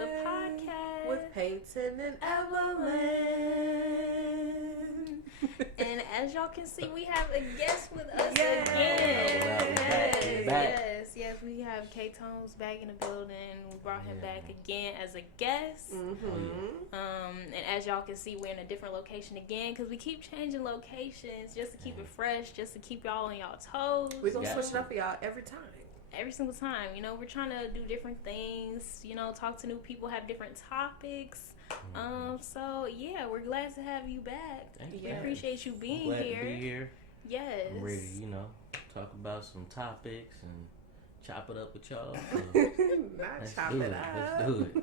the podcast with Paiton and Evelyn. And as y'all can see, we have a guest with us Yay. again. Yes, we have Tonez back in the building. We brought him back again as a guest. And as y'all can see, we're in a different location again because we keep changing locations just to keep it fresh, just to keep y'all on y'all toes. We're going to switch it up for y'all every time. Every single time, you know, we're trying to do different things, you know, talk to new people, have different topics. So yeah, we're glad to have you back. We appreciate you being glad here. to be here. Yes. I'm ready to, you know, talk about some topics and chop it up with y'all. So Let's do it.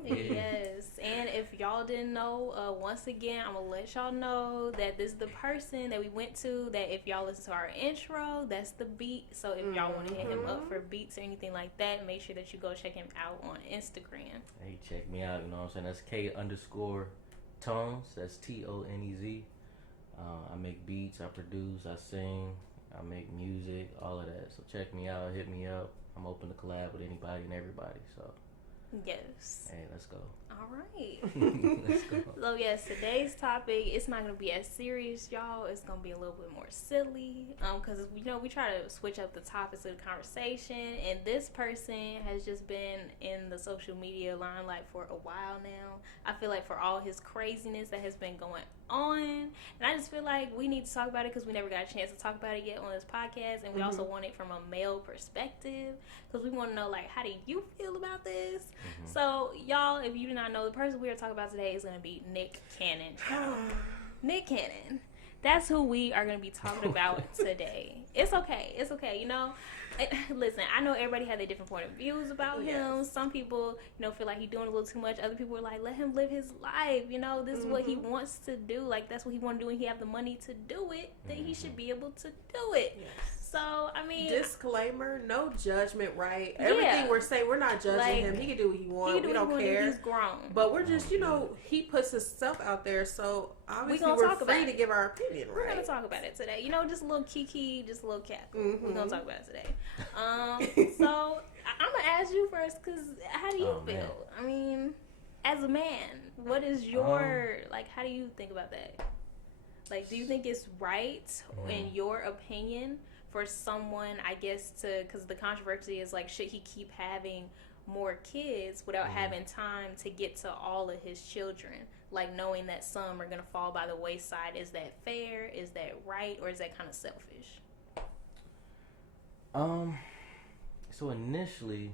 Yeah. Yes. And if y'all didn't know, once again, I'm going to let y'all know that this is the person that we went to, that if y'all listen to our intro, that's the beat. So if y'all want to hit him up for beats or anything like that, make sure that you go check him out on Instagram. Hey, check me out, you know what I'm saying? That's K_Tonez. That's Tonez. I make beats, I produce, I sing, I make music, all of that. So check me out, hit me up. I'm open to collab with anybody and everybody, so. Yes. Hey, let's go. All right. Let's go. So, yes, today's topic, it's not going to be as serious, y'all. It's going to be a little bit more silly. Because, you know, we try to switch up the topics of the conversation. And this person has just been in the social media limelight for a while now. I feel like for all his craziness that has been going on. And I just feel like we need to talk about it because we never got a chance to talk about it yet on this podcast. And we also want it from a male perspective because we want to know, like, how do you feel about this? So, y'all, if you do not know, the person we are talking about today is going to be Nick Cannon. Nick Cannon. That's who we are going to be talking about today. It's okay. It's okay. You know, listen, I know everybody had their different point of views about him. Some people, you know, feel like he's doing a little too much. Other people are like, let him live his life. You know, this is what he wants to do. Like, that's what he want to do, and he have the money to do it. Then he should be able to do it. Yes. So, I mean... Disclaimer, no judgment, right? Everything we're saying, we're not judging him. He can do what he wants. We don't care. He's grown. But we're just, you know, he puts himself out there, so obviously we're free to give our opinion, right? We're going to talk about it today. You know, just a little kiki, just a little cat. We're going to talk about it today. So, I'm going to ask you first, because how do you feel? Man. I mean, as a man, what is your, like, how do you think about that? Like, do you think it's right, in your opinion, for someone, I guess, because the controversy is like, should he keep having more kids without having time to get to all of his children? Like, knowing that some are going to fall by the wayside. Is that fair? Is that right? Or is that kind of selfish? So initially,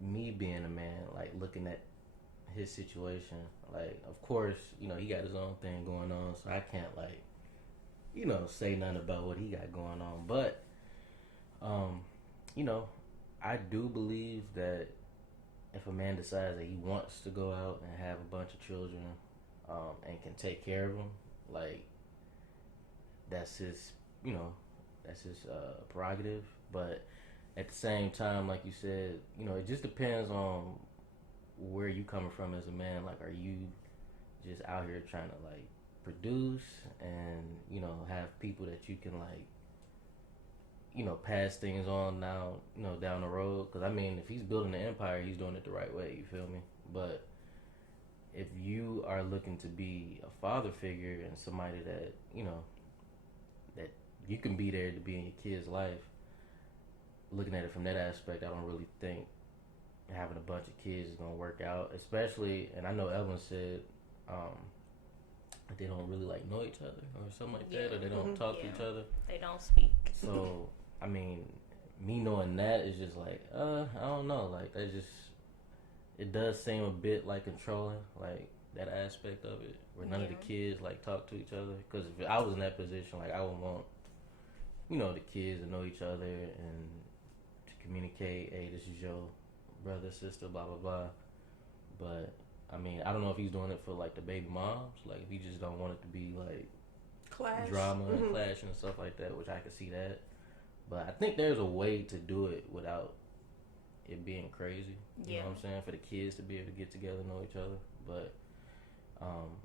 me being a man, like, looking at his situation, like, of course, you know, he got his own thing going on, so I can't, like, you know, say nothing about what he got going on. But, you know, I do believe that if a man decides that he wants to go out and have a bunch of children, and can take care of them, like, that's his, you know, that's his prerogative. But at the same time, like you said, you know, it just depends on where you coming from as a man. Like, are you just out here trying to, like, produce and, you know, have people that you can, like, you know, pass things on now, you know, down the road? Because, I mean, if he's building an empire, he's doing it the right way, you feel me? But if you are looking to be a father figure and somebody that, you know, that you can be there to be in your kid's life, looking at it from that aspect, I don't really think having a bunch of kids is going to work out. Especially, and I know Evelyn said, they don't really, like, know each other or something like that, or they don't talk to each other. They don't speak. So, I mean, me knowing that is just like, I don't know, like, that just, it does seem a bit like controlling, like, that aspect of it, where none of the kids, like, talk to each other. Because if I was in that position, like, I would want, you know, the kids to know each other and to communicate, hey, this is your brother, sister, blah, blah, blah. But, I mean, I don't know if he's doing it for, like, the baby moms. Like, if he just don't want it to be, like, clash. Drama and clashing and stuff like that, which I could see that. But I think there's a way to do it without it being crazy. You know what I'm saying? For the kids to be able to get together and know each other. But,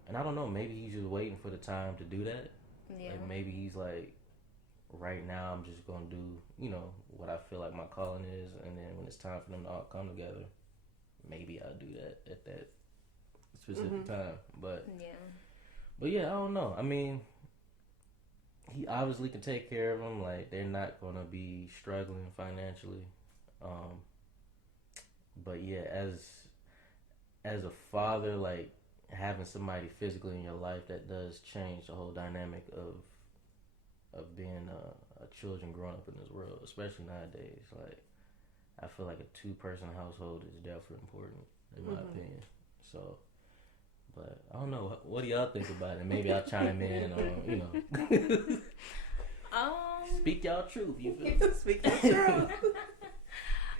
and I don't know, maybe he's just waiting for the time to do that. Yeah. Like, maybe he's like, right now I'm just gonna do, what I feel like my calling is, and then when it's time for them to all come together, maybe I'll do that at that specific time. But yeah, I don't know. I mean, he obviously can take care of them. Like, they're not gonna be struggling financially. But yeah, as a father, like, having somebody physically in your life, that does change the whole dynamic of being a children growing up in this world, especially nowadays. Like, I feel like a 2-person household is definitely important, in my opinion. So, but I don't know. What do y'all think about it? Maybe I'll chime in on, speak y'all truth. You feel? Speak your truth.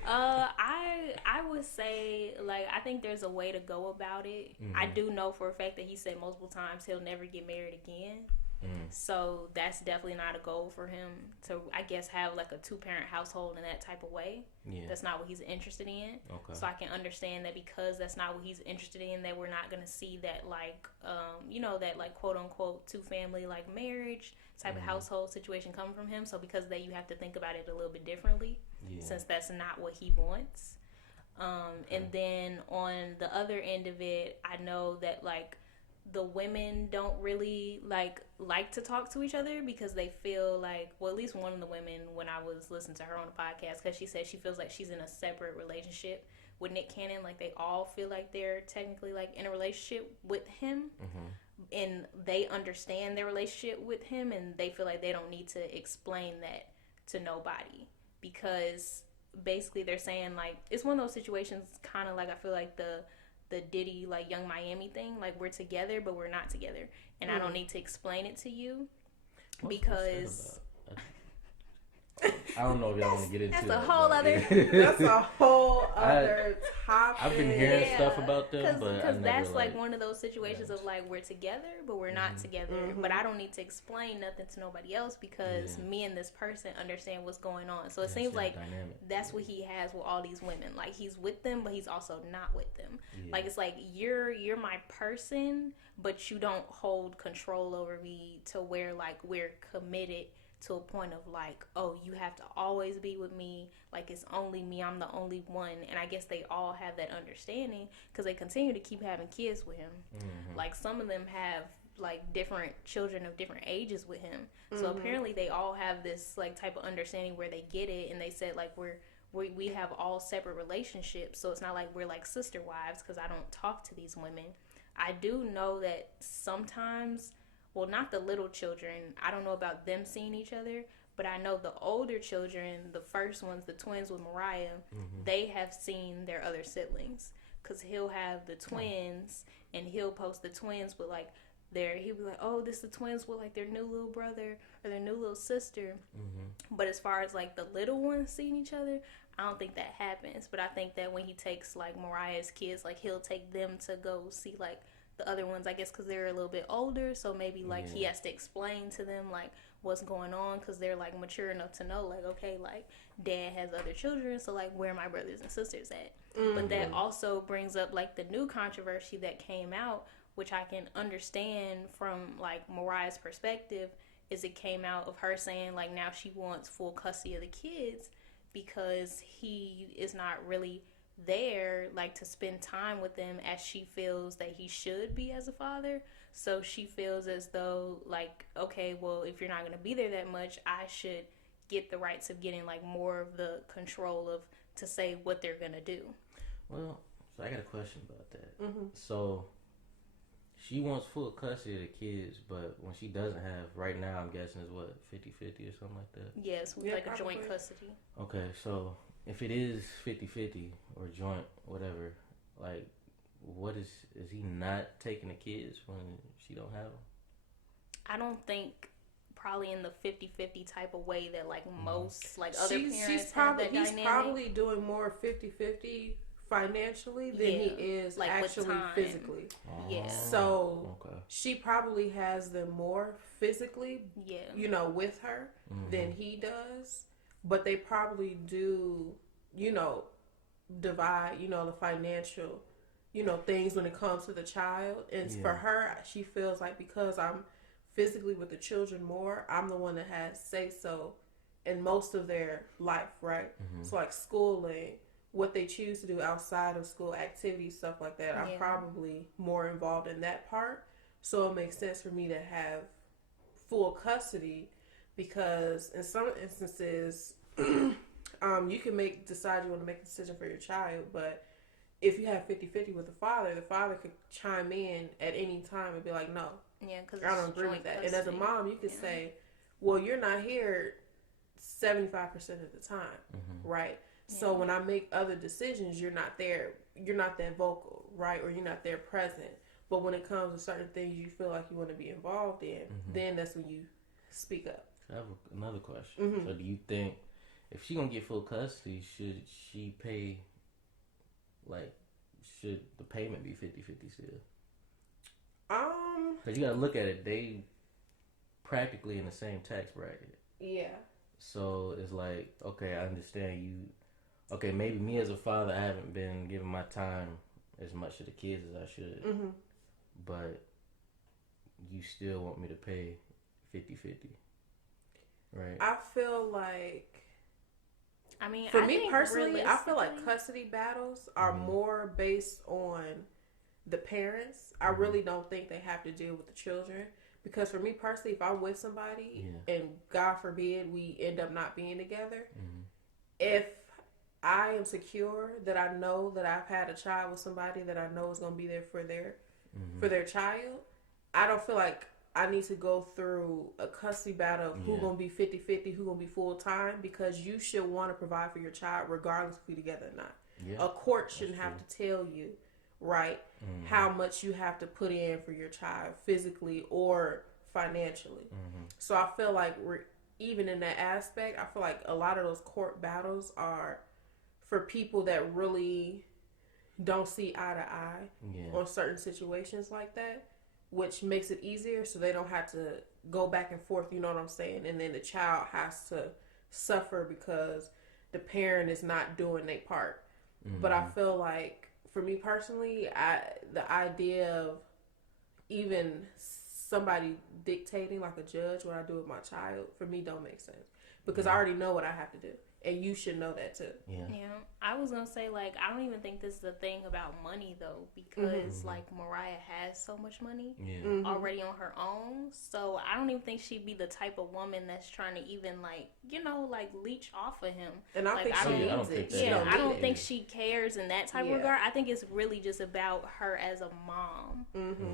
I would say, like, I think there's a way to go about it. I do know for a fact that he said multiple times he'll never get married again. So that's definitely not a goal for him to, I guess, have like a 2-parent household in that type of way. Yeah. That's not what he's interested in. Okay. So I can understand that because that's not what he's interested in, that we're not going to see that, like, that, like, quote unquote 2-family, like, marriage type of household situation come from him. So because of that, you have to think about it a little bit differently, since that's not what he wants. And then on the other end of it, I know that, like, the women don't really like to talk to each other because they feel like, well, at least one of the women, when I was listening to her on the podcast, because she said she feels like she's in a separate relationship with Nick Cannon. Like, they all feel like they're technically, like, in a relationship with him, and they understand their relationship with him, and they feel like they don't need to explain that to nobody, because basically they're saying, like, it's one of those situations, kind of like, I feel like the Diddy, like, Young Miami thing, like, we're together but we're not together, and I don't need to explain it to you because I don't know if y'all want to get into that's a whole other that's a whole other topic. I've been hearing stuff about them, because that's like one of those situations of, like, we're together but we're not together, but I don't need to explain nothing to nobody else because me and this person understand what's going on. So it seems like that's what he has with all these women. Like, he's with them but he's also not with them. Like, it's like, you're my person, but you don't hold control over me to where, like, we're committed to a point of, like, oh, you have to always be with me, like, it's only me, I'm the only one. And I guess they all have that understanding because they continue to keep having kids with him. Like, some of them have, like, different children of different ages with him. So apparently they all have this, like, type of understanding where they get it, and they said, like, we have all separate relationships, so it's not like we're, like, sister wives because I don't talk to these women. I do know that sometimes, well, not the little children, I don't know about them seeing each other, but I know the older children, the first ones, the twins with Mariah, they have seen their other siblings. Because he'll have the twins, and he'll post the twins with, like, he'll be like, oh, this is the twins with, like, their new little brother or their new little sister. But as far as, like, the little ones seeing each other, I don't think that happens. But I think that when he takes, like, Mariah's kids, like, he'll take them to go see, like, the other ones, I guess, because they're a little bit older, so maybe, like, he has to explain to them, like, what's going on, because they're, like, mature enough to know, like, okay, like, dad has other children, so, like, where are my brothers and sisters at? But that also brings up, like, the new controversy that came out, which I can understand from, like, Mariah's perspective, is it came out of her saying, like, now she wants full custody of the kids because he is not really there, like, to spend time with them as she feels that he should be as a father. So she feels as though, like, okay, well, if you're not going to be there that much, I should get the rights of getting, like, more of the control of to say what they're going to do. Well, so I got a question about that. So she wants full custody of the kids, but when she doesn't have, right now, I'm guessing is what, 50-50 or something like that? Yes, with like probably a joint custody. Okay, so if it is 50-50 or joint, whatever, like, what is he not taking the kids when she don't have them? I don't think probably in the 50-50 type of way that, like, most, like, other parents have that dynamic. He's probably doing more 50-50 financially than he is, like, actually physically. So she probably has them more physically, with her than he does. But they probably do, divide, the financial, things when it comes to the child. And for her, she feels like because I'm physically with the children more, I'm the one that has say so in most of their life, right? Mm-hmm. So like schooling, what they choose to do outside of school, activities, stuff like that, I'm probably more involved in that part. So it makes sense for me to have full custody, because in some instances, you can decide you want to make a decision for your child, but if you have 50-50 with the father could chime in at any time and be like, no, because I don't agree with that. Custody. And as a mom, you could say, well, you're not here 75% of the time, right? So when I make other decisions, you're not there. You're not that vocal, right? Or you're not there present. But when it comes to certain things you feel like you want to be involved in, then that's when you speak up. I have another question. So do you think if she gonna get full custody, should she pay, like, should the payment be 50-50 still? Because you gotta look at it, they practically in the same tax bracket. Yeah. So it's like, okay, I understand you. Okay, maybe me as a father, I haven't been giving my time as much to the kids as I should. But you still want me to pay 50-50, right? I feel like, for me personally, I feel like custody battles are more based on the parents. I really don't think they have to deal with the children. Because for me personally, if I'm with somebody and God forbid we end up not being together, if I am secure that I know that I've had a child with somebody that I know is going to be there for their child, I don't feel like I need to go through a custody battle of who's going to be 50-50, who's going to be full time, because you should want to provide for your child regardless if you're together or not. Yeah, a court shouldn't have to tell you, right, how much you have to put in for your child physically or financially. So I feel like we're even in that aspect. I feel like a lot of those court battles are for people that really don't see eye to eye on certain situations like that, which makes it easier so they don't have to go back and forth, you know what I'm saying? And then the child has to suffer because the parent is not doing their part. But I feel like, for me personally, the idea of even somebody dictating, like a judge, what I do with my child, for me don't make sense. Because I already know what I have to do. And you should know that too. Yeah. I was going to say, like, I don't even think this is a thing about money, though. Because, like, Mariah has so much money already on her own. So, I don't even think she'd be the type of woman that's trying to even, like, you know, like, leech off of him. And I think she needs it. Yeah, I don't think she cares in that type of regard. I think it's really just about her as a mom.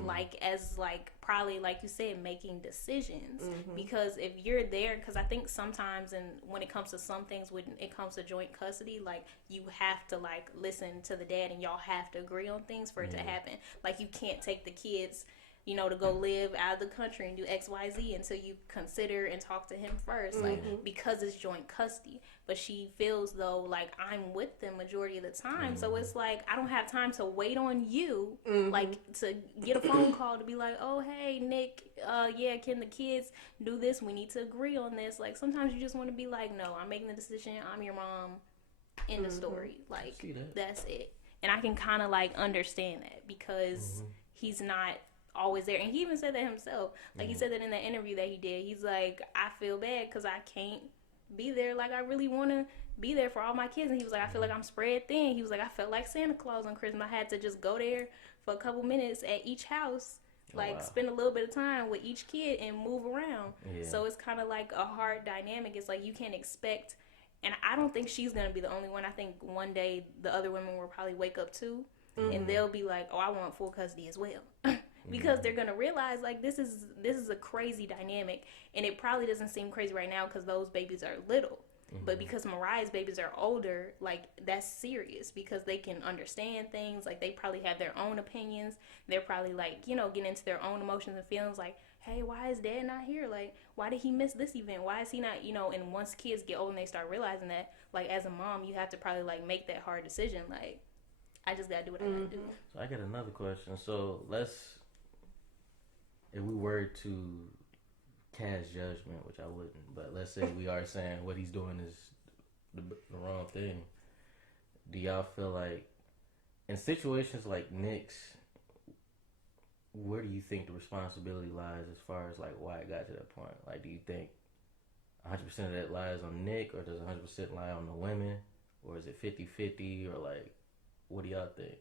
Like, as, like, probably, like you said, making decisions. Because if you're there, because I think sometimes, and when it comes to some things, when it comes to joint custody, like, you have to, like, listen to the dad and y'all have to agree on things for it to happen. Like, you can't take the kids, you know, to go live out of the country and do XYZ until you consider and talk to him first, like, because it's joint custody. But she feels, though, like, I'm with them majority of the time, so it's like, I don't have time to wait on you, like, to get a phone call to be like, oh, hey, Nick, can the kids do this? We need to agree on this. Like, sometimes you just want to be like, no, I'm making the decision, I'm your mom, in the story. Like, that's it. And I can kind of, like, understand that, because he's not always there. And he even said that himself. Like, he said that in that interview that he did. He's like, I feel bad because I can't be there. Like, I really want to be there for all my kids. And he was like, I feel like I'm spread thin. He was like, I felt like Santa Claus on Christmas. I had to just go there for a couple minutes at each house, like, spend a little bit of time with each kid and move around. So it's kind of like a hard dynamic. It's like, you can't expect, and I don't think she's going to be the only one. I think one day the other women will probably wake up too, and they'll be like, oh, I want full custody as well. Because they're going to realize, like, this is a crazy dynamic. And it probably doesn't seem crazy right now because those babies are little. But because Mariah's babies are older, like, that's serious because they can understand things. Like, they probably have their own opinions. They're probably, like, you know, getting into their own emotions and feelings like, hey, why is dad not here? Like, why did he miss this event? Why is he not, you know? And once kids get old and they start realizing that, like, as a mom, you have to probably, like, make that hard decision. Like, I just got to do what I got to do. So I got another question. So if we were to cast judgment, which I wouldn't, but let's say we are saying what he's doing is the wrong thing, do y'all feel like in situations like Nick's, where do you think the responsibility lies as far as like why it got to that point? Like, do you think 100% of that lies on Nick, or does 100% lie on the women, or is it 50-50, or like, what do y'all think?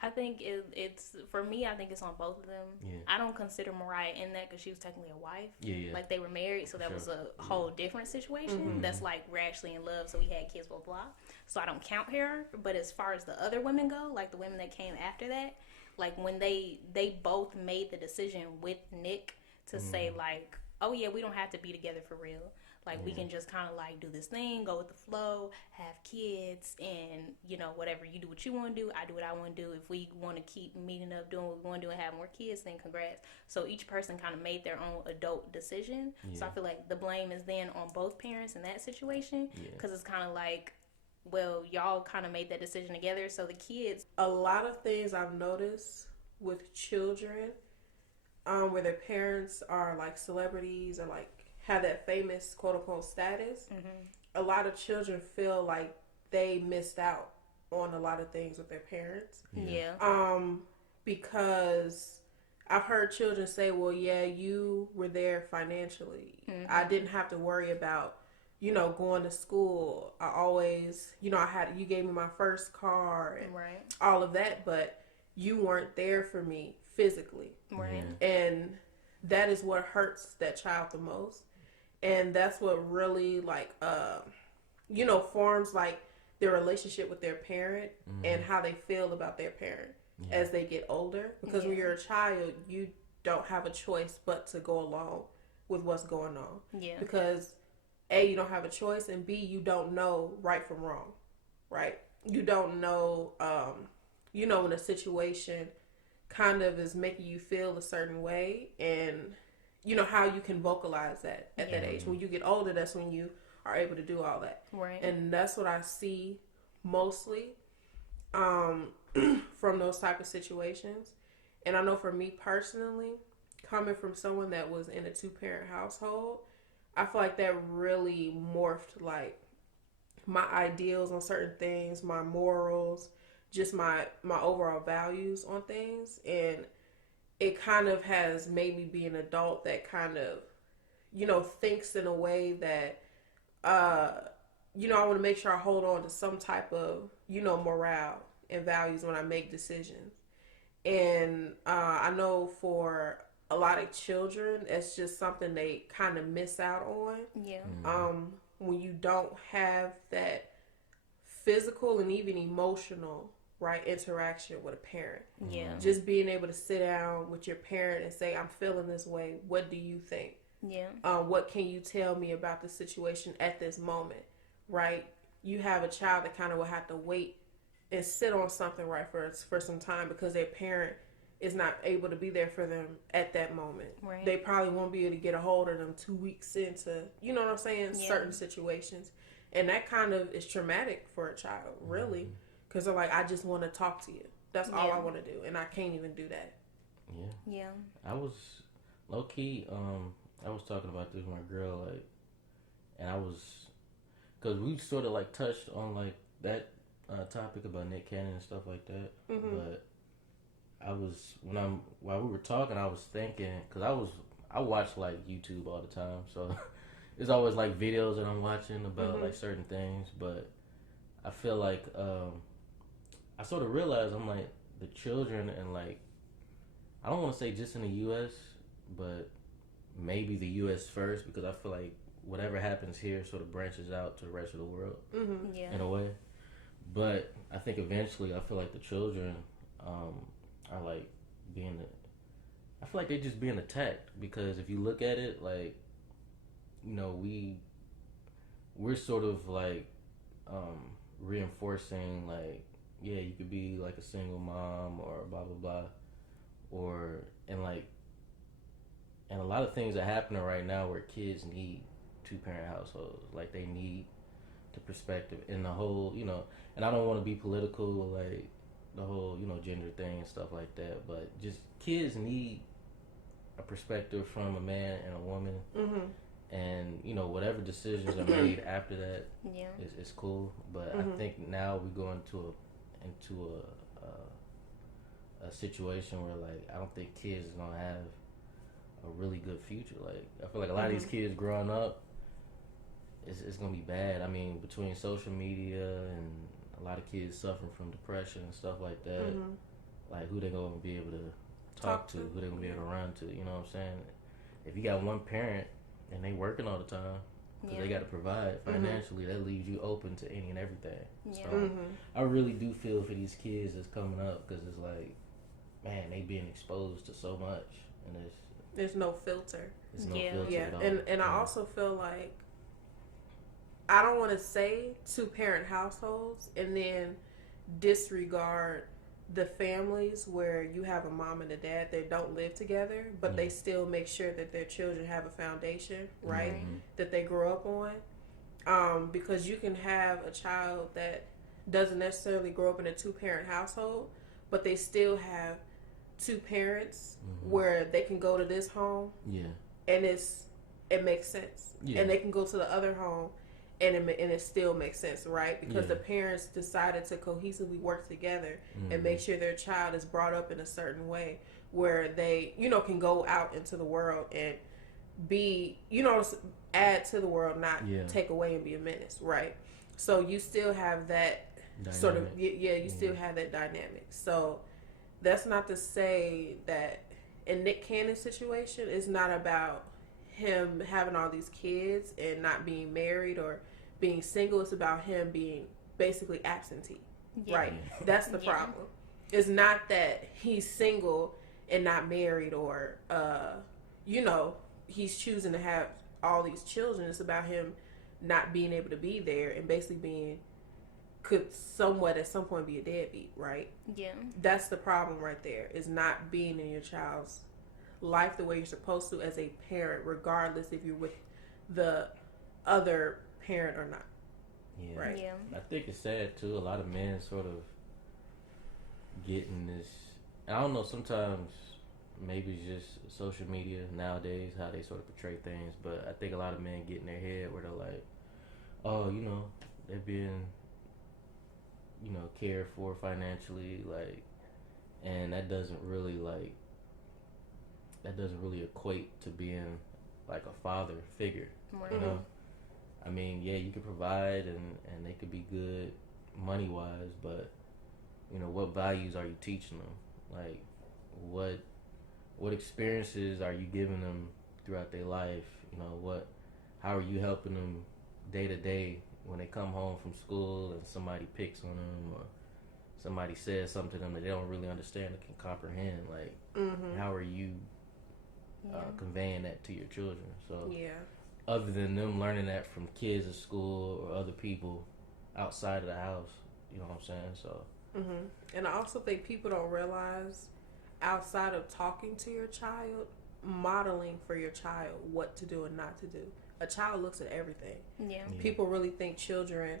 I think it's for me. I think it's on both of them. Yeah. I don't consider Mariah in that because she was technically a wife. Yeah. Like they were married, so that was a whole different situation. Mm-hmm. That's like we're actually in love, so we had kids, blah blah. So I don't count her. But as far as the other women go, like the women that came after that, like when they both made the decision with Nick to say like, oh yeah, we don't have to be together for real. Like, we can just kind of, like, do this thing, go with the flow, have kids, and, you know, whatever. You do what you want to do, I do what I want to do. If we want to keep meeting up, doing what we want to do, and have more kids, then congrats. So each person kind of made their own adult decision. Yeah. So I feel like the blame is then on both parents in that situation. Because it's kind of like, well, y'all kind of made that decision together. So the kids. A lot of things I've noticed with children where their parents are, like, celebrities or, like, have that famous quote-unquote status, a lot of children feel like they missed out on a lot of things with their parents. Because I've heard children say, well, yeah, you were there financially. I didn't have to worry about, you know, going to school. I always, you know, you gave me my first car and all of that, but you weren't there for me physically. And that is what hurts that child the most. And that's what really, like, you know, forms, like, their relationship with their parent and how they feel about their parent as they get older. Because when you're a child, you don't have a choice but to go along with what's going on. Because, A, you don't have a choice, and B, you don't know right from wrong, right? You don't know, you know, when a situation kind of is making you feel a certain way, and you know how you can vocalize that at that age. When you get older, that's when you are able to do all that. And that's what I see mostly from those type of situations. And I know for me personally, coming from someone that was in a 2-parent household, I feel like that really morphed like my ideals on certain things, my morals, just my overall values on things. And it kind of has made me be an adult that kind of, you know, thinks in a way that, you know, I want to make sure I hold on to some type of, you know, morale and values when I make decisions. And I know for a lot of children, it's just something they kind of miss out on. When you don't have that physical and even emotional interaction with a parent. Just being able to sit down with your parent and say, I'm feeling this way. What do you think? What can you tell me about the situation at this moment? Right? You have a child that kind of will have to wait and sit on something for some time because their parent is not able to be there for them at that moment. They probably won't be able to get a hold of them 2 weeks into, you know what I'm saying, certain situations. And that kind of is traumatic for a child, really. Because they're like, I just want to talk to you. That's all I want to do. And I can't even do that. I was, low-key, I was talking about this with my girl, like, and I was, because we sort of, like, touched on, like, that topic about Nick Cannon and stuff like that. But I was, while we were talking, I was thinking, because I watch, like, YouTube all the time. So, there's always, like, videos that I'm watching about, like, certain things. But I feel like, I sort of realized, I'm like, the children and, like, I don't want to say just in the U.S., but maybe the U.S. first, because I feel like whatever happens here sort of branches out to the rest of the world in a way. But I think eventually I feel like the children are, like, I feel like they're just being attacked, because if you look at it, like, you know, we're sort of, like, reinforcing, like, yeah, you could be like a single mom or blah blah blah, and a lot of things are happening right now where kids need 2-parent households. Like, they need the perspective and the whole, you know, and I don't want to be political, like the whole, you know, gender thing and stuff like that, but just kids need a perspective from a man and a woman. And, you know, whatever decisions are made after that is cool. But I think now we go into a a situation where like I don't think kids is gonna have a really good future. Like I feel like a lot of these kids growing up, it's gonna be bad. I mean, between social media and a lot of kids suffering from depression and stuff like that, like who they gonna be able to talk to, who they gonna be able to run to, you know what I'm saying? If you got one parent and they working all the time, because they got to provide financially, that leaves you open to any and everything. So I really do feel for these kids that's coming up, because it's like, man, they being exposed to so much, and there's no filter. There's no filter at all. And I also feel like I don't want to say two-parent households and then disregard the families where you have a mom and a dad that don't live together, but they still make sure that their children have a foundation, right? That they grow up on. Because you can have a child that doesn't necessarily grow up in a two-parent household, but they still have two parents where they can go to this home and it makes sense. And they can go to the other home and it still makes sense, right? Because the parents decided to cohesively work together and make sure their child is brought up in a certain way where they, can go out into the world and be, add to the world, not take away and be a menace, right? So you still have that dynamic. Sort of, you still have that dynamic. So that's not to say that in Nick Cannon's situation, it's not about him having all these kids and not being married or being single. It's about him being basically absentee, right? That's the problem. It's not that he's single and not married or he's choosing to have all these children. It's about him not being able to be there and basically could somewhat at some point be a deadbeat, right? That's the problem right there, is not being in your child's life the way you're supposed to as a parent, regardless if you're with the other parent or not. Right? I think it's sad too. A lot of men sort of getting this. I don't know. Sometimes maybe it's just social media nowadays, how they sort of portray things. But I think a lot of men get in their head where they're like, oh, they're being, cared for financially, like, and that doesn't really equate to being like a father figure, I mean, you can provide and they could be good money wise, but what values are you teaching them? Like, what experiences are you giving them throughout their life? How are you helping them day to day when they come home from school and somebody picks on them or somebody says something to them that they don't really understand or can comprehend? Like, how are you conveying that to your children? So other than them learning that from kids at school or other people outside of the house, you know what I'm saying? So and I also think people don't realize, outside of talking to your child, modeling for your child what to do and not to do. A child looks at everything. People really think children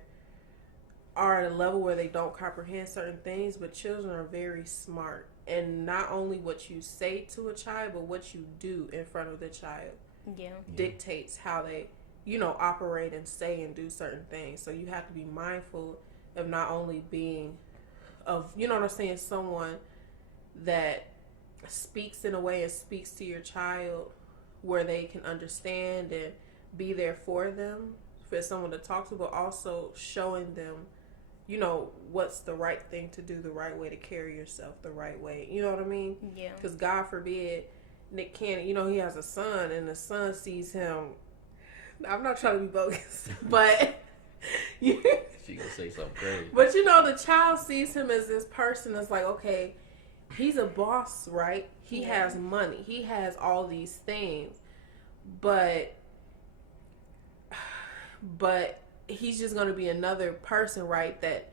are at a level where they don't comprehend certain things, but children are very smart. And not only what you say to a child, but what you do in front of the child dictates how they, operate and say and do certain things. So you have to be mindful of not only being someone that speaks in a way and speaks to your child where they can understand and be there for them, for someone to talk to, but also showing them what's the right thing to do, the right way to carry yourself, the right way. You know what I mean? Because God forbid, Nick Cannon, he has a son, and the son sees him. I'm not trying to be bogus, but she gonna say something crazy. But the child sees him as this person that's like, okay, he's a boss, right? He has money, he has all these things, but he's just going to be another person, right? That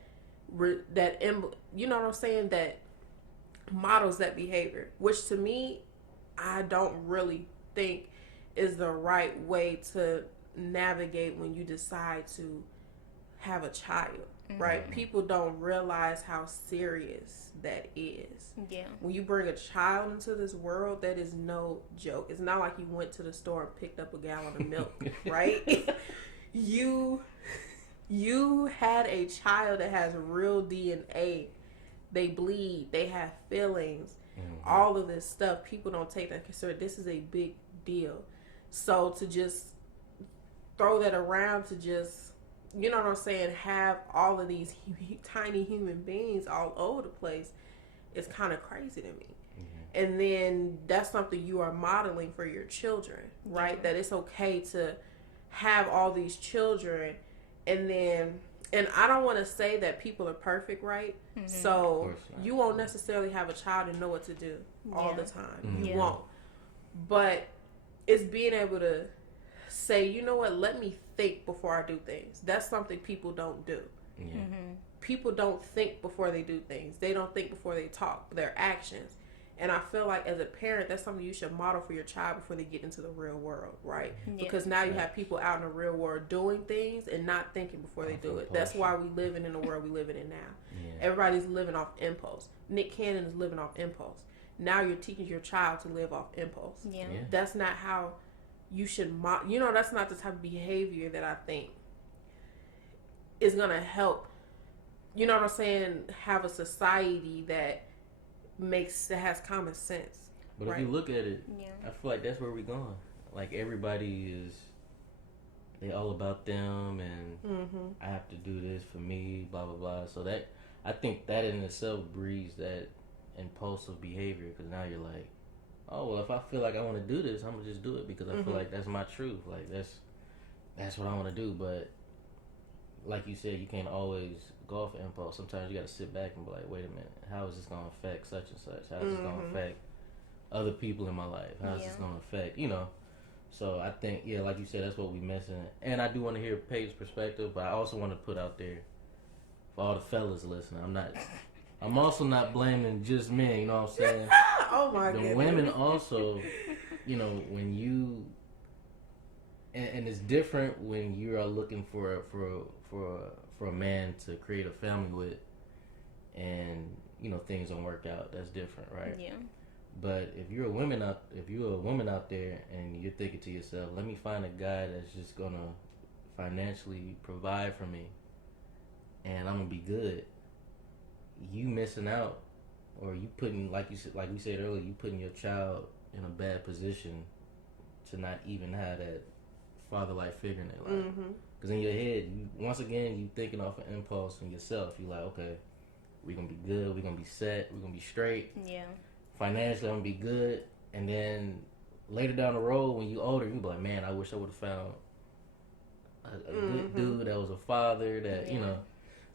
models that behavior, which to me, I don't really think is the right way to navigate when you decide to have a child, right? People don't realize how serious that is. When you bring a child into this world, that is no joke. It's not like you went to the store and picked up a gallon of milk, right? You had a child that has real DNA they bleed, they have feelings, all of this stuff. People don't take that consideration. This is a big deal. So to just throw that around, to just, you know what I'm saying, have all of these tiny human beings all over the place, it's kind of crazy to me. And then that's something you are modeling for your children, right? That it's okay to have all these children, and I don't want to say that people are perfect, right? So you won't necessarily have a child and know what to do all the time. You won't. But it's being able to say, you know what, let me think before I do things. That's something people don't do. People don't think before they do things. They don't think before they talk. Their actions. And I feel like as a parent, that's something you should model for your child before they get into the real world, right? Because now you have people out in the real world doing things and not thinking before they do it. That's why we live in the world we live in now. Everybody's living off impulse. Nick Cannon is living off impulse. Now you're teaching your child to live off impulse. That's not how you should that's not the type of behavior that I think is going to help, you know what I'm saying, have a society that has common sense. But if you look at it, I feel like that's where we're going. Like everybody they all about them, and I have to do this for me, blah blah blah. So that, I think that in itself breeds that impulsive behavior, because now you're like, oh well, if I feel like I want to do this, I'm gonna just do it because I feel like that's my truth. Like that's what I want to do. But like you said, you can't always go off impulse. Sometimes you got to sit back and be like, wait a minute, how is this going to affect such and such? How is this going to affect other people in my life? How is this going to affect, So I think, like you said, that's what we're missing. And I do want to hear Paige's perspective, but I also want to put out there for all the fellas listening, I'm also not blaming just men, you know what I'm saying? Oh my God. The women also, when you, and it's different when you are looking for a man to create a family with, and things don't work out. That's different, right? But if you're a woman out there and you're thinking to yourself, let me find a guy that's just gonna financially provide for me, and I'm gonna be good, you missing out, or you putting, like we said earlier, you putting your child in a bad position to not even have that father-like figure in their life. Because in your head, you thinking off an impulse from yourself. You're like, okay, we're going to be good. We're going to be set. We're going to be straight. Financially, I'm going to be good. And then later down the road, when you older, you be like, man, I wish I would have found a good dude that was a father that,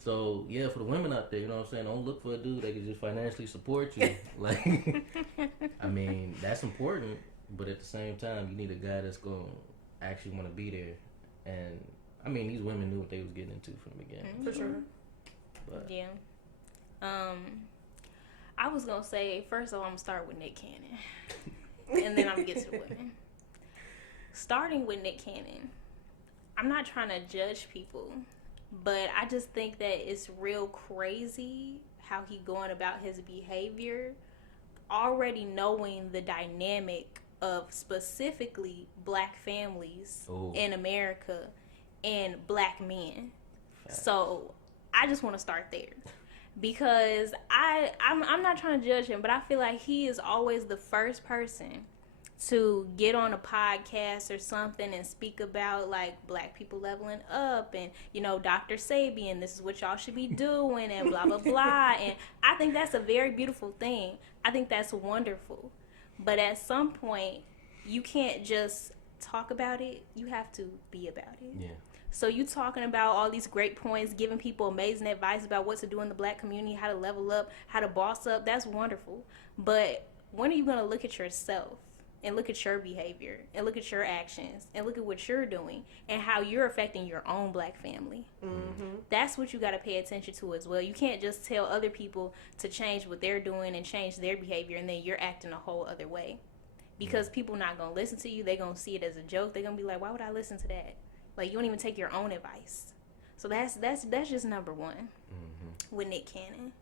So, for the women out there, you know what I'm saying? Don't look for a dude that can just financially support you. Like, I mean, that's important. But at the same time, you need a guy that's going to actually want to be there. And I mean, these women knew what they was getting into from the beginning. For sure. But. Yeah. I was going to say, first of all, I'm going to start with Nick Cannon. And then I'm going to get to the women. Starting with Nick Cannon, I'm not trying to judge people, but I just think that it's real crazy how he going about his behavior, already knowing the dynamic of specifically black families in America and black men. Facts. So I just want to start there, because I'm not trying to judge him, but I feel like he is always the first person to get on a podcast or something and speak about like black people leveling up and Dr. Sabian, this is what y'all should be doing and blah blah blah. And I think that's a very beautiful thing. I think that's wonderful. But at some point, you can't just talk about it. You have to be about it. Yeah. So you talking about all these great points, giving people amazing advice about what to do in the black community, how to level up, how to boss up. That's wonderful. But when are you going to look at yourself and look at your behavior and look at your actions and look at what you're doing and how you're affecting your own black family? That's what you got to pay attention to as well. You can't just tell other people to change what they're doing and change their behavior and then you're acting a whole other way. Because people not going to listen to you. They're going to see it as a joke. They're going to be like, why would I listen to that? Like, you don't even take your own advice. So that's just number one with Nick Cannon.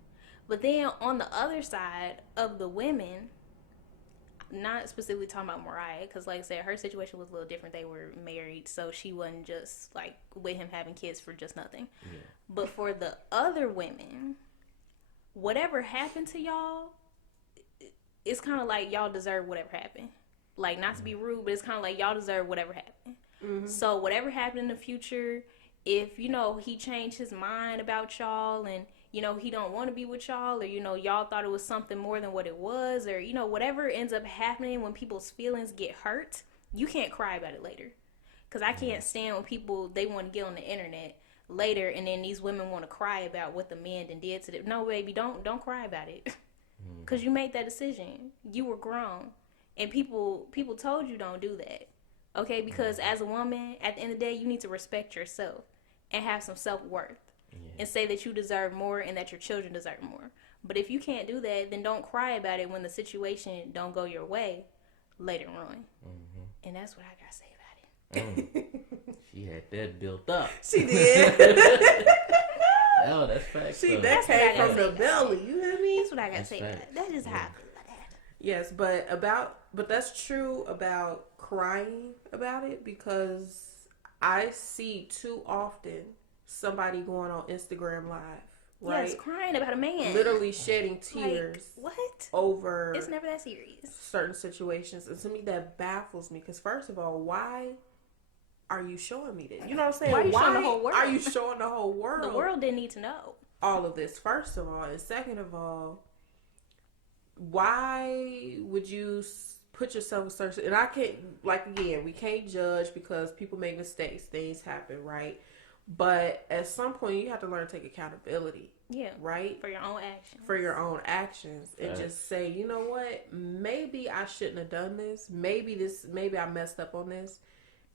But then on the other side of the women, not specifically talking about Mariah, because like I said, her situation was a little different. They were married, so she wasn't just like with him having kids for just nothing. Yeah. But for the other women, whatever happened to y'all, it's kind of like y'all deserve whatever happened. Like, not to be rude, but it's kind of like y'all deserve whatever happened. Mm-hmm. So whatever happened in the future, if, you know, he changed his mind about y'all and, you know, he don't want to be with y'all, or, you know, y'all thought it was something more than what it was, or, you know, whatever ends up happening when people's feelings get hurt, you can't cry about it later. Because I can't stand when people, they want to get on the internet later and then these women want to cry about what the man did to them. No, baby, don't cry about it. Because you made that decision. You were grown. And people told you don't do that. Okay? Because as a woman, at the end of the day, you need to respect yourself and have some self-worth. And say that you deserve more and that your children deserve more. But if you can't do that, then don't cry about it when the situation don't go your way later on. Mm-hmm. And that's what I got to say about it. She had that built up. She did. No, that's facts. That came from the belly. You know what I mean? That's what I got to say about it. That just happened. Yes, but that's true about crying about it, because I see too often somebody going on Instagram Live, right? Yes, crying about a man. Literally shedding tears. Like, what? Over. It's never that serious. Certain situations. And to me, that baffles me. Because first of all, why are you showing me this? You know what I'm saying? Why are you showing the whole world? Are you showing the whole world? The world didn't need to know all of this, first of all. And second of all, why would you put yourself in certain... And I can't... Like, again, we can't judge because people make mistakes. Things happen, right? But at some point, you have to learn to take accountability. Yeah. Right? For your own actions. For your own actions. And just say, you know what? Maybe I shouldn't have done this. Maybe I messed up on this.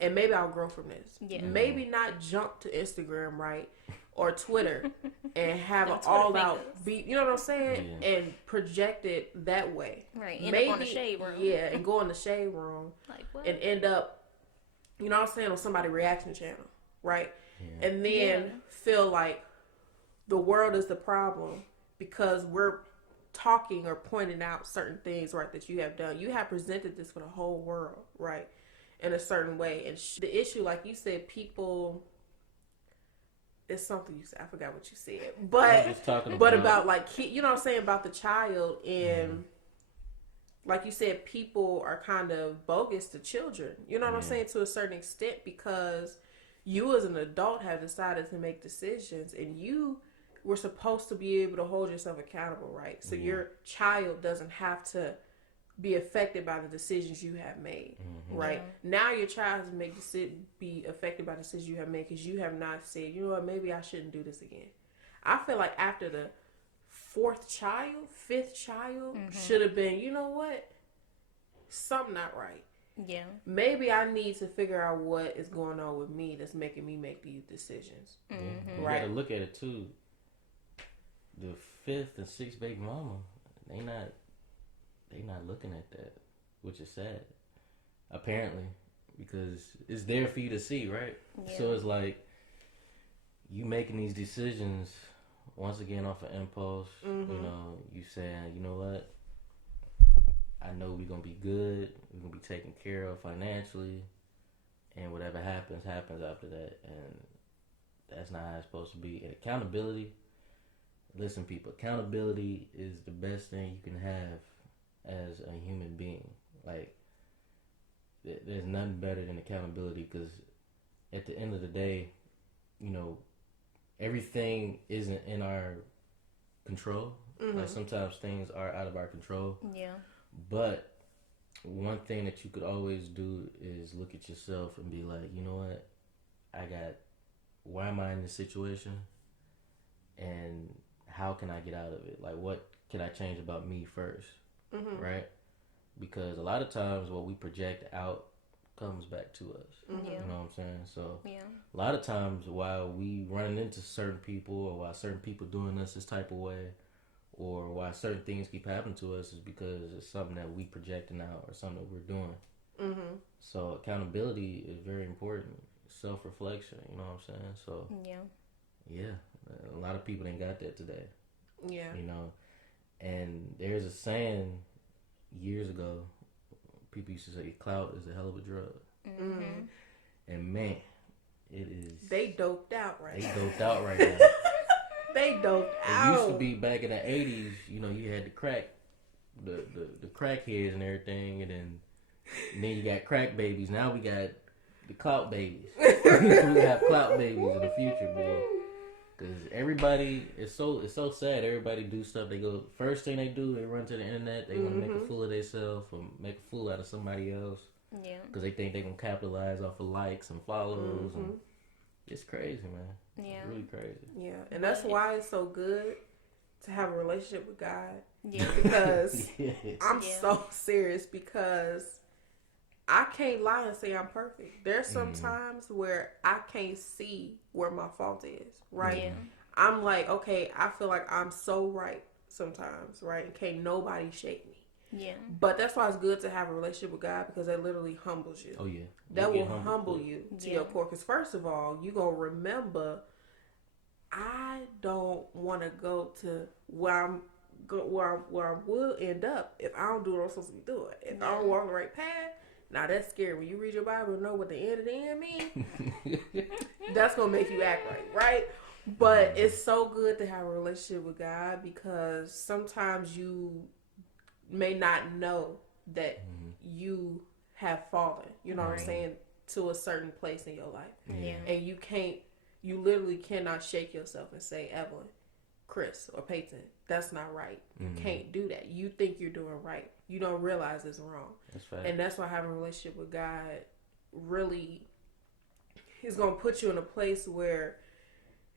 And maybe I'll grow from this. Yeah. Maybe not jump to Instagram, right? Or Twitter and have an all-out beat. You know what I'm saying? Yeah. And project it that way. Right. End up on the shade room. Yeah. And go in the shade room. Like what? And end up, you know what I'm saying, on somebody's reaction channel. Right? Yeah. And then feel like the world is the problem because we're talking or pointing out certain things, right, that you have done. You have presented this for the whole world, right, in a certain way. And the issue, like you said, people, it's something you said. I forgot what you said. But about, like, you know what I'm saying, about the child. And like you said, people are kind of bogus to children. You know what I'm saying, to a certain extent, because you as an adult have decided to make decisions, and you were supposed to be able to hold yourself accountable, right? So your child doesn't have to be affected by the decisions you have made, right? Yeah. Now your child has to be affected by the decisions you have made because you have not said, you know what, maybe I shouldn't do this again. I feel like after the fifth child should have been, you know what, something not right. Yeah. Maybe I need to figure out what is going on with me that's making me make these decisions. Mm-hmm. Right. You gotta look at it too. The fifth and sixth baby mama, they not looking at that, which is sad. Apparently, because it's there for you to see, right? Yeah. So it's like you making these decisions once again off of impulse. Mm-hmm. You know, you saying, you know what? I know we're going to be good. We're going to be taken care of financially. And whatever happens after that. And that's not how it's supposed to be. And accountability, listen, people, accountability is the best thing you can have as a human being. Like, there's nothing better than accountability, because at the end of the day, you know, everything isn't in our control. Mm-hmm. Like, sometimes things are out of our control. Yeah. But one thing that you could always do is look at yourself and be like, you know what? Why am I in this situation? And how can I get out of it? Like, what can I change about me first? Mm-hmm. Right? Because a lot of times what we project out comes back to us. Mm-hmm. You know what I'm saying? So a lot of times while we running into certain people, or while certain people doing us this type of way, or why certain things keep happening to us, is because it's something that we projecting out or something that we're doing. Mm-hmm. So accountability is very important. Self-reflection, you know what I'm saying? So a lot of people ain't got that today. Yeah. You know, and there's a saying years ago, people used to say clout is a hell of a drug. Mm-hmm. And man, it is. They doped out right now. They doped out right now. They doped out. It used to be back in the 80s, you know, you had the crack, the crackheads and everything, and then you got crack babies. Now we got the clout babies. We have clout babies in the future, boy. Because everybody, it's so sad. Everybody do stuff. They go, first thing they do, they run to the internet. They want to make a fool of themselves or make a fool out of somebody else. Yeah. Because they think they can capitalize off of likes and follows. And it's crazy, man. Yeah. It's really crazy. Yeah. And that's why it's so good to have a relationship with God. Yeah. Because I'm so serious, because I can't lie and say I'm perfect. There's some times where I can't see where my fault is, right? Yeah. I'm like, okay, I feel like I'm so right sometimes, right? And can't nobody shake me. Yeah. But that's why it's good to have a relationship with God, because that literally humbles you. Oh, yeah. That will humble you to your core. Because first of all, you're going to remember, I don't want to go to where I will end up if I don't do what I'm supposed to be doing. If I don't walk the right path. Now that's scary. When you read your Bible and know what the end of the end means, that's going to make you act right? But it's so good to have a relationship with God, because sometimes you may not know that you have fallen, you know what I'm saying, to a certain place in your life. Yeah. And you literally cannot shake yourself and say, Evelyn, Chris, or Paiton, that's not right. You can't do that. You think you're doing right. You don't realize it's wrong. That's right. And that's why having a relationship with God really is going to put you in a place where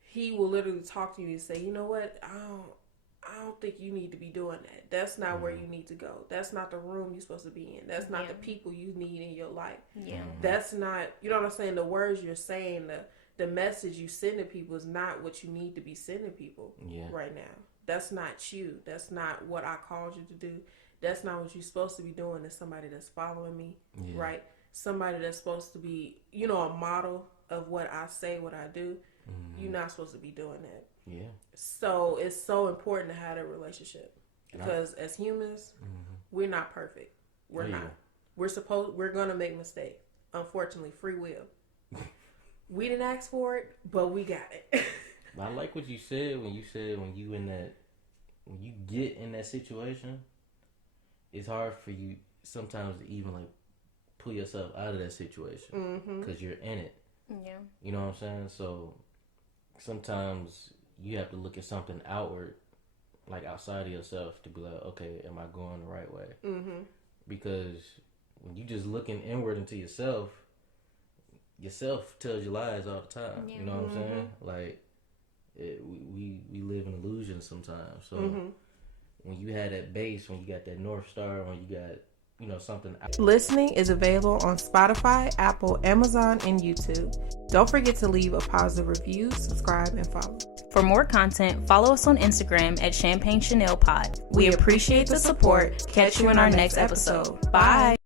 He will literally talk to you and say, you know what, I don't think you need to be doing that. That's not where you need to go. That's not the room you're supposed to be in. That's not the people you need in your life. Yeah. That's not, you know what I'm saying, the words you're saying, the message you send to people is not what you need to be sending people right now. That's not you. That's not what I called you to do. That's not what you're supposed to be doing as somebody that's following me, right? Somebody that's supposed to be, you know, a model of what I say, what I do. You're not supposed to be doing that. Yeah. So it's so important to have that relationship, because as humans, we're not perfect. We're not. We're gonna make mistakes. Unfortunately, free will. We didn't ask for it, but we got it. I like what you said when you get in that situation, it's hard for you sometimes to even like pull yourself out of that situation because you're in it. Yeah. You know what I'm saying? So sometimes you have to look at something outward, like outside of yourself, to be like, okay, am I going the right way? Because when you just looking inward into yourself tells you lies all the time. Yeah. You know what I'm saying? Like, we live in illusions sometimes. So when you had that base, when you got that North Star, when you got, you know, something. Listening is available on Spotify, Apple, Amazon, and YouTube. Don't forget to leave a positive review, subscribe, and follow. For more content, follow us on Instagram at Champagne Chanel Pod. We appreciate the support. Catch you in our next episode. Bye.